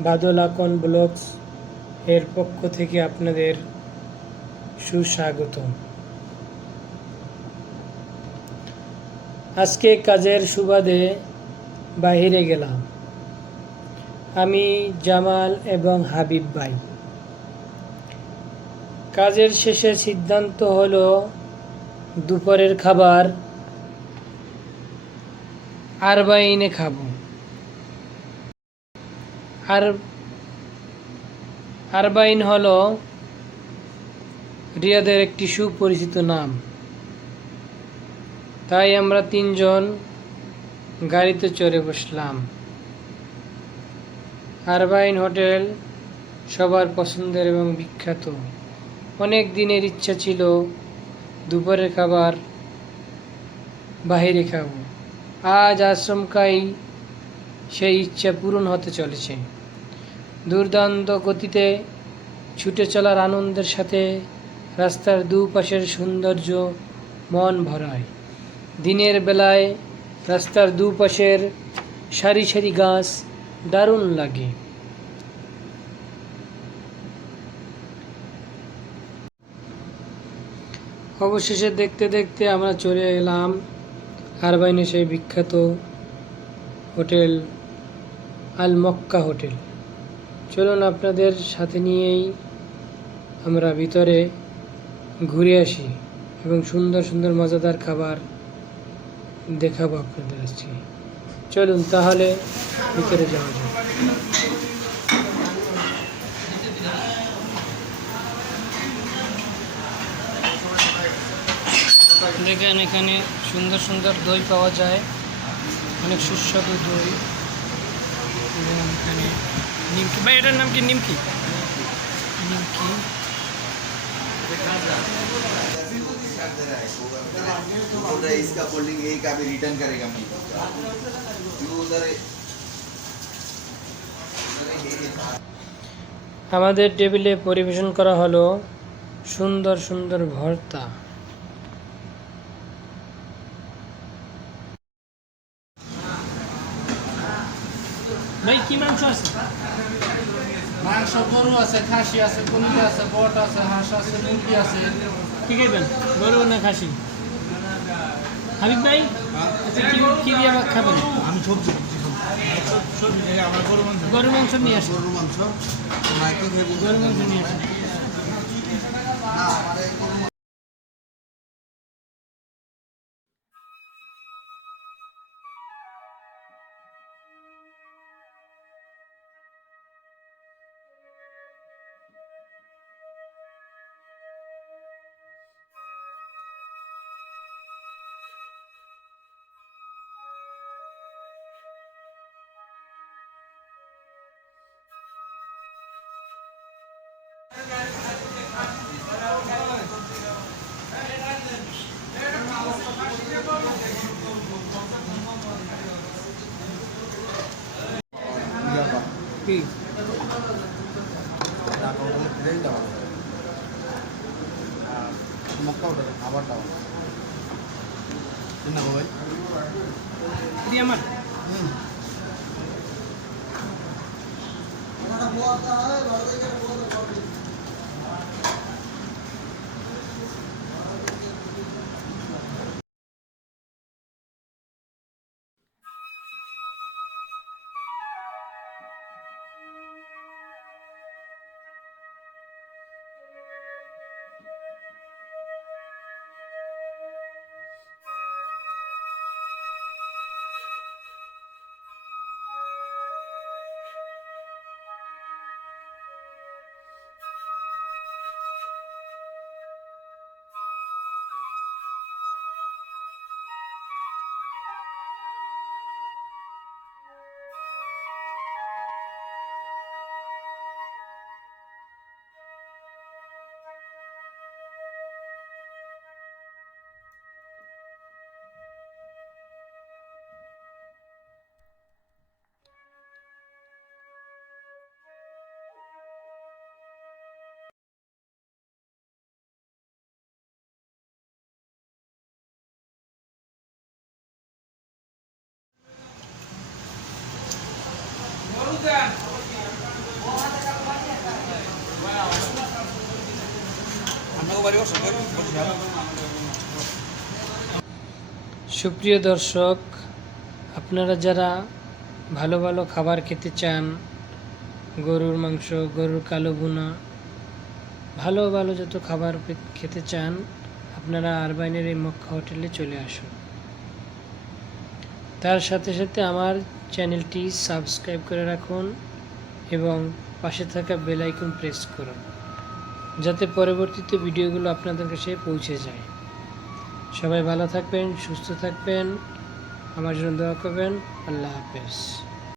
বাদল Akon blogs এর পক্ষ থেকে আপনাদের সুস্বাগত আজকে কাজের সুবাদে বাহিরে গেলাম। আমি জামাল এবং হাবিব ভাই। কাজের শেষে সিদ্ধান্ত হলো দুপুরের খাবার আরবাইনে খাব। আর আরবাইন হল রিয়াদের একটি সুপরিচিত নাম। তাই আমরা তিনজন গাড়িতে চড়ে বসলাম। আরবাইন হোটেল সবার পছন্দের এবং বিখ্যাত। অনেক দিনের ইচ্ছা ছিল দুপুরের খাবার বাইরে খাব। আজ আচমকাই সেই ইচ্ছা পূরণ হতে চলেছে। দুর্দান্ত গতিতে ছুটে চলার আনন্দের সাথে রাস্তার দুপাশের সৌন্দর্য মন ভরায়। দিনের বেলায় রাস্তার দুপাশের সারি সারি গাছ দারুণ লাগে। অবশেষে দেখতে দেখতে আমরা চলে এলাম আরবাইনে সেই বিখ্যাত হোটেল আল মক্কা হোটেল। চলুন আপনাদের সাথে নিয়েই আমরা ভিতরে ঘুরে আসি এবং সুন্দর সুন্দর, মজাদার খাবার দেখাবো আপনাদের আজকে। চলুন তাহলে ভিতরে যাওয়া যাক। দেখেন এখানে সুন্দর সুন্দর দই পাওয়া যায়। অনেক সুস্বাদু দই। এবং এখানে নিমকি ভাই এটার নাম কি নিমকি নিমকি बोल रहा है इसका कोल्ड ड्रिंक एक अभी रिटर्न करेगा मैं क्यों उधर আমাদের টেবিলে পরিবেশন করা হলো সুন্দর সুন্দর ভর্তা ভাই কি মাংস আছে মাংস গরু আছে খাসি আছে কুমির আছে বট আছে হাঁস আছে মুরগি আছে। কি খাইবেন? গরু না খাসি? হাবিব ভাই আচ্ছা কি কি দিয়ে আবার খাবেন? আমি সবজি আমার গরু মাংস। গরু মাংস নিয়ে আসেন। গরুর মাংস গরু মাংস নিয়ে আসেন। কি ঢাকা হোটেলের ট্রেনটা ভালো আর মক্কা হোটেলের খাবারটা ভালো না ভাই এটি আমার হুম সুপ্রিয় দর্শক, আপনারা যারা ভালো ভালো খাবার খেতে চান, গরুর মাংস, গরুর কালো বুনা ভালো ভালো যত খাবার খেতে চান, আপনারা আরবাইনের এই মক্কা হোটেলে চলে আসুন। তার সাথে সাথে আমার চ্যানেলটি সাবস্ক্রাইব করে রাখুন এবং পাশে থাকা বেল প্রেস করুন, যাতে পরবর্তীতে ভিডিওগুলো আপনাদের কাছে পৌঁছে যায়। সবাই ভালো থাকবেন, সুস্থ থাকবেন। আমার জন্য দোয়া করবেন। আল্লাহ হাফেজ।